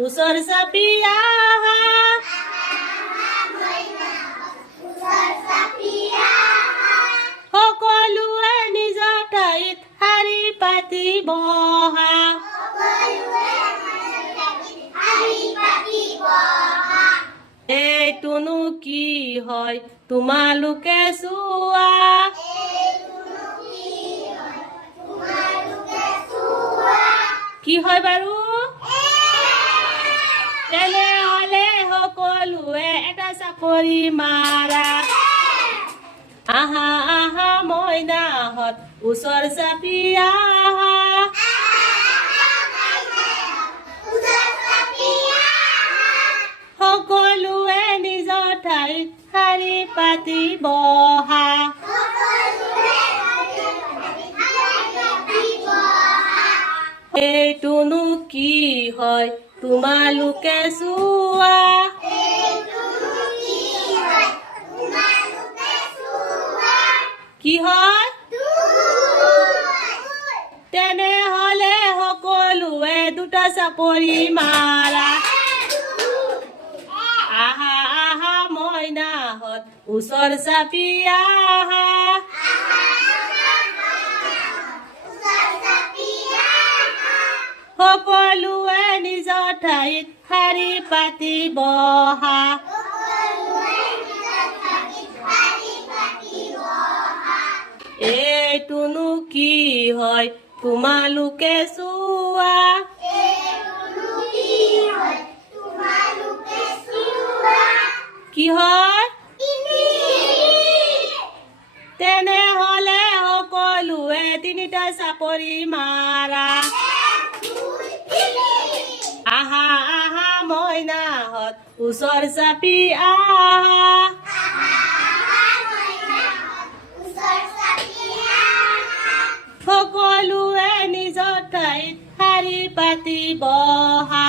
ওচৰ চাপি আহা সকলোৱে নিজৰ ঠাইত শাৰী পাতি বহা এইটোনো কি হয় তোমালোকে চোৱা কি হয় বাৰু তেনেহলে সকলোৱে এটা চাপৰি মাৰা আহা আহা মইনাহঁত ওচৰ চাপি আহা সকলোৱে নিজৰ ঠাইত শাৰী পাতি বহা এইটোনো কি হয় তোমালোকে চোৱা কি হয় তেনেহলে সকলোৱে দুটা চাপৰি মাৰা আহা আহা মইনাহঁত ওচৰ চাপি আহা সকলোৱে নিজৰ ঠাইত শাৰী পাতি বহা এইটোনো কি হয় তোমালোকে চোৱা কি হয় তেনেহলে সকলোৱে তিনিটা চাপৰি মাৰা আহা আহা মইনাহঁত ওচৰ চাপি আহা সকলোৱে নিজৰ ঠাইত শাৰী পাতি বহা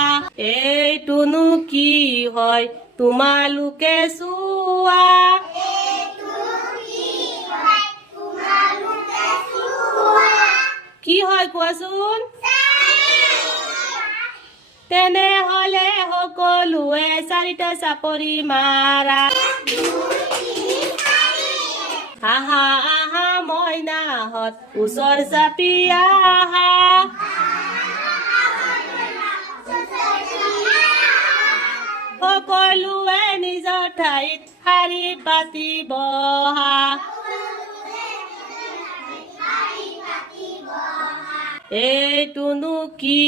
এইটোনো কি হয় তোমালোকে চোৱা কি হয় কোৱাচোন তেনেহলে সকলোৱে চাৰিটা চাপৰি মাৰা আহা আহা মইনাহঁত ওচৰ চাপি আহা সকলোৱে নিজৰ ঠাইত শাৰী পাতি বহা এইটোনো কি